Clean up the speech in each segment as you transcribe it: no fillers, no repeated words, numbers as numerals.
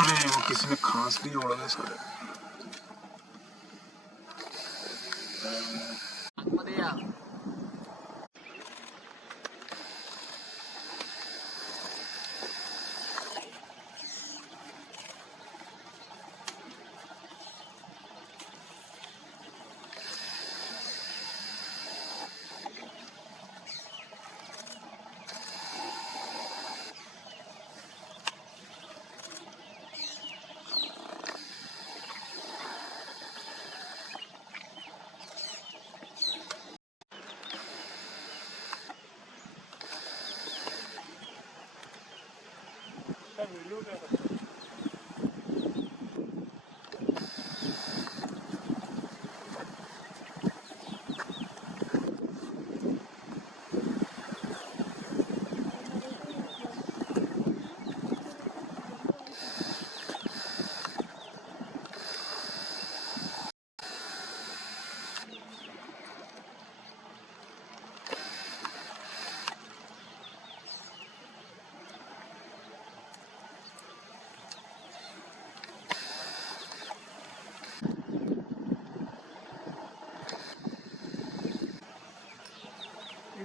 अरे वो किसी ने खांस ली उड़ने सारे।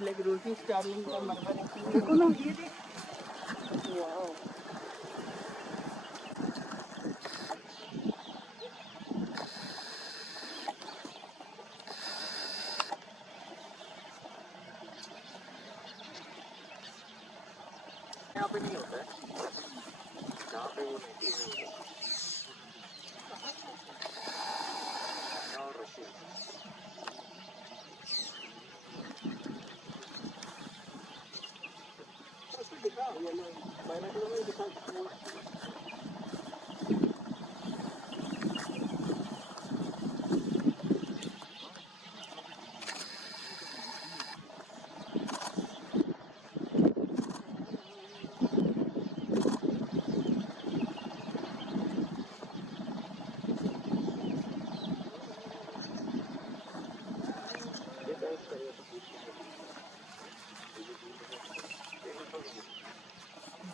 like roti starling का मरवा देखो ना ये देख वाओ यहाँ पे नहीं होता है जहाँ पे वो नहीं है और रशी दिखा ये लो बाइनोकुलर में दिखा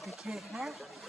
दिखे हैं